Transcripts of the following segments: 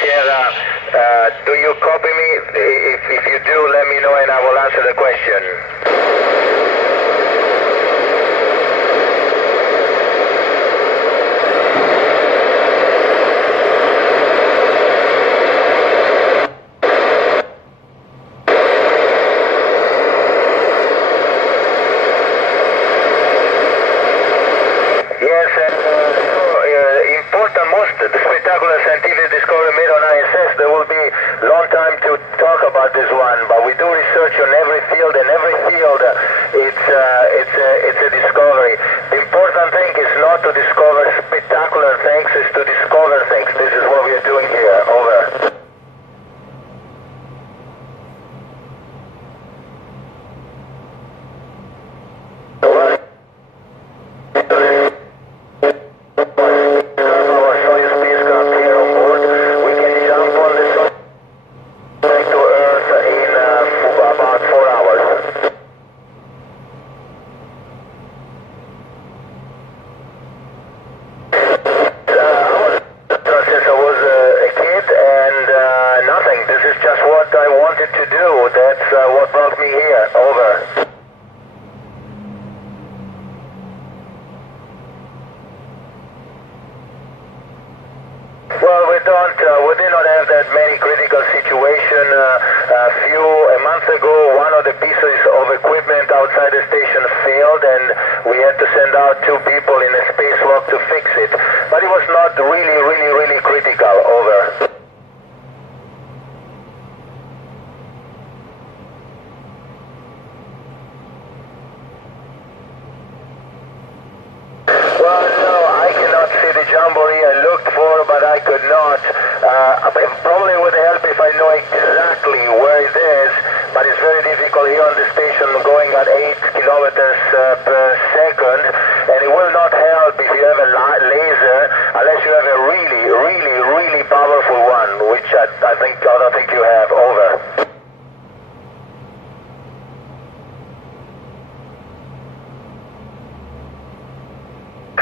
Sierra. Do you copy me? If you do, let me know and I will answer the question. Yes, important most the spectacular scientific discovery made on ISS. There will be long time to talk about this one, but we do research on every field, and every field it's a discovery. The important thing is not to discover spectacular things, is to discover things. This is what we are doing here. Over. To do. That's what brought me here. Over. Well, we did not have that many critical situations. A month ago, one of the pieces of equipment outside the station failed, and we had to send out 2 people in a spacewalk to fix it. But it was not really critical. Over. Well, no, I cannot see the jamboree I looked for, but I could not. Probably would help if I know exactly where it is, but it's very difficult here on the station going at 8 kilometers per second, and it will not help if you have a laser, unless you have a really powerful one, which I don't think you have. Over.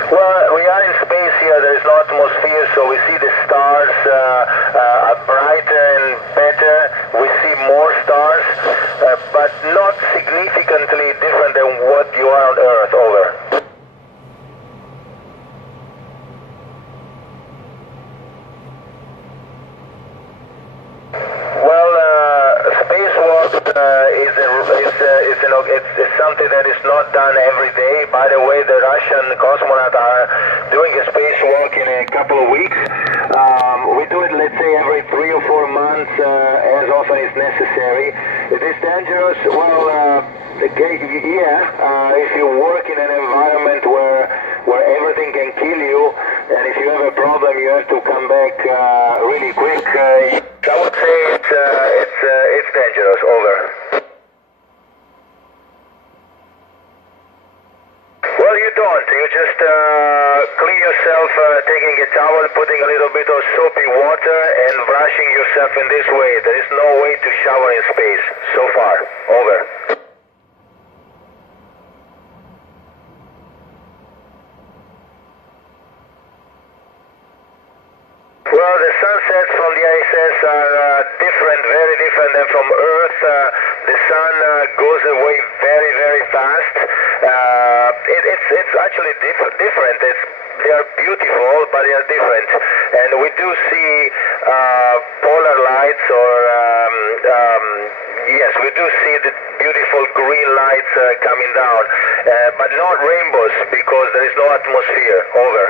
Well, we are in space here. There is no atmosphere, so we see the stars brighter and better. We see more stars, but not significantly different than what you are on Earth. Over. Well, spacewalk is something that is not done every day. By the way, the Russian cosmonauts are doing a spacewalk in a couple of weeks. We do it, let's say, every 3 or 4 months, as often as necessary. Is this dangerous? Well, if you work in an environment where everything can kill you, and if you have a problem, you have to come back really quick. I would say it's dangerous. Over. Well, you don't. You just clean yourself, taking a towel, putting a little bit of soapy water, and brushing yourself in this way. There is no way to shower in space so far. Over. Well, the sunsets from the ISS are different, very different than from Earth. The sun goes away very fast. It's actually different. They are beautiful, but they are different. And we do see polar lights, or yes, we do see the beautiful green lights coming down, but not rainbows because there is no atmosphere. Over.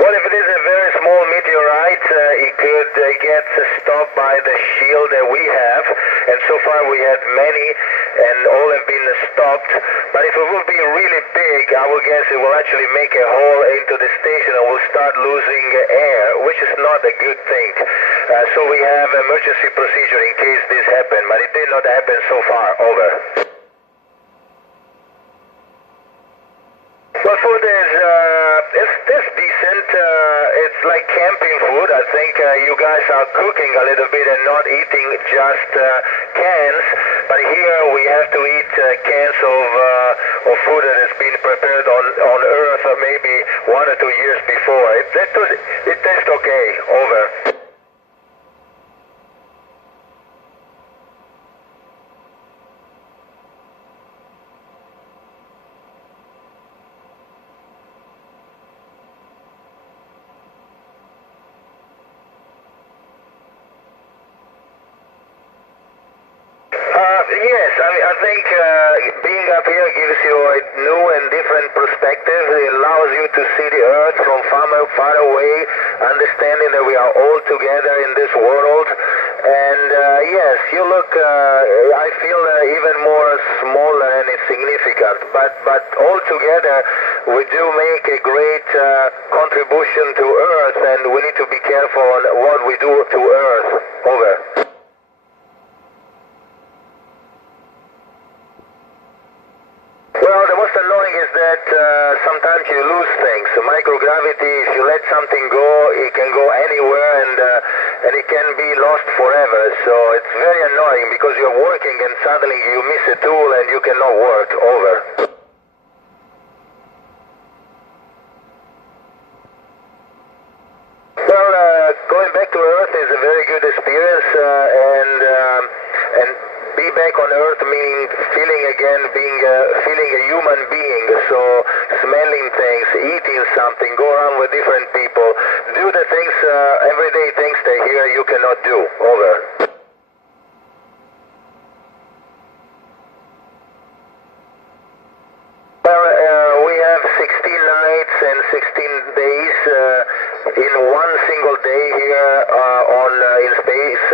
Well, if it is a very small meteorite, it could get stopped by the shield that we have, and so far we had many, and all have been stopped. But if it will be really big, I would guess it will actually make a hole into the station and will start losing air, which is not a good thing. So we have emergency procedure in case this happened, but it did not happen so far. Over. Well, food is decent. It's like camping food. I think you guys are cooking a little bit and not eating just cans. But here we have to eat cans of of food that has been prepared on Earth maybe 1 or 2 years before. It tastes okay. Over. Yes, I think being up here gives you a new and different perspective. It allows you to see the Earth from far away, understanding that we are all together in this world. And yes, you look, I feel even more smaller and insignificant. But all together, we do make a great contribution to Earth, and we need to be careful on what we do to Earth. Over. Well, the most annoying is that sometimes you lose things. Microgravity, if you let something go, it can go anywhere and it can be lost forever. So it's very annoying because you're working and suddenly you miss a tool and you cannot work. Over. Well, going back to Earth is a very good experience and be back on Earth meaning feeling again, feeling a human being, so smelling things, eating something, go around with different people, do the things, everyday things that here you cannot do. Over. Well, we have 16 nights and 16 days in one single day here in space,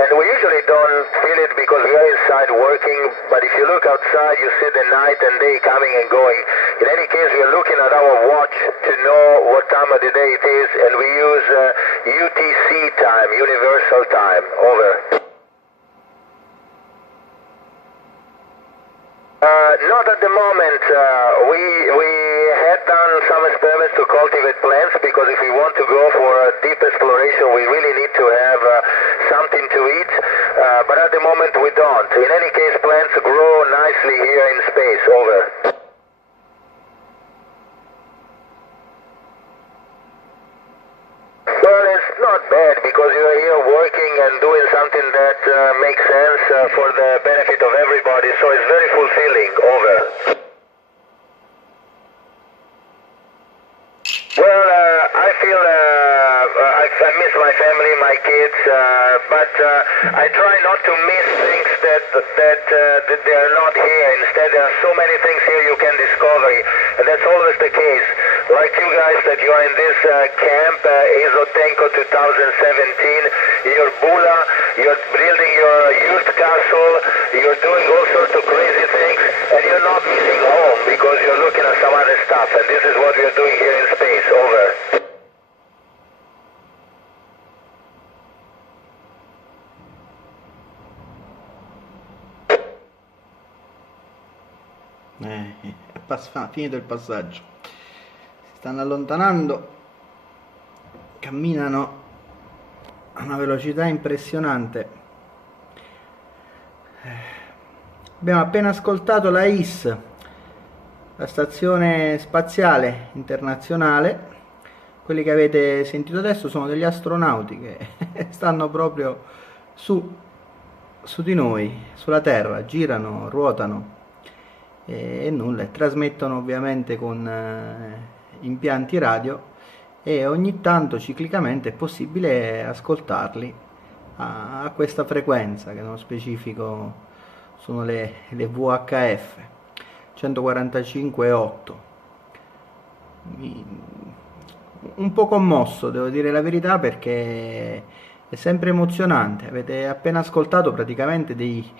and we usually don't feel it because we are inside working, but if you look outside you see the night and day coming and going. In any case, we are looking at our watch to know what time of the day it is, and we use UTC time, Universal Time. Over. Not at the moment. We had done some experiments to cultivate plants because if we want to go for a deep exploration, we really need to have something to eat. But at the moment we don't. In any case, plants grow nicely here in space. Over. Well, it's not bad because you're here working and doing something that makes sense for the benefit of everybody, so it's very fulfilling. Over. Well, I feel I miss my family, my kids, but I try not to miss things that they are not here. Instead, there are so many things here you can discover, and that's always the case. Like you guys that you are in this camp, Isotenko 2017, you're Bula, you're building your youth castle, you're doing all sorts of crazy things, and you're not missing home because you're looking at some other stuff, and this is what we are doing here in space. Over. È finito il passaggio, si stanno allontanando, camminano a una velocità impressionante. Abbiamo appena ascoltato la IS, la stazione spaziale internazionale. Quelli che avete sentito adesso sono degli astronauti che stanno proprio su di noi, sulla Terra, girano, ruotano e nulla, e trasmettono ovviamente con impianti radio, e ogni tanto ciclicamente è possibile ascoltarli a questa frequenza, che nello specifico sono le VHF 145.8. Un po' commosso, devo dire la verità, perché è sempre emozionante. Avete appena ascoltato praticamente dei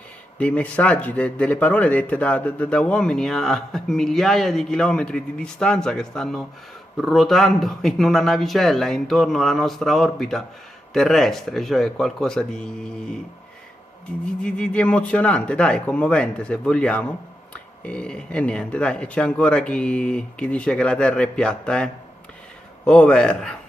messaggi, delle parole dette da uomini a migliaia di chilometri di distanza, che stanno ruotando in una navicella intorno alla nostra orbita terrestre, cioè qualcosa di emozionante, dai, commovente se vogliamo, e niente, dai, e c'è ancora chi dice che la Terra è piatta, Over.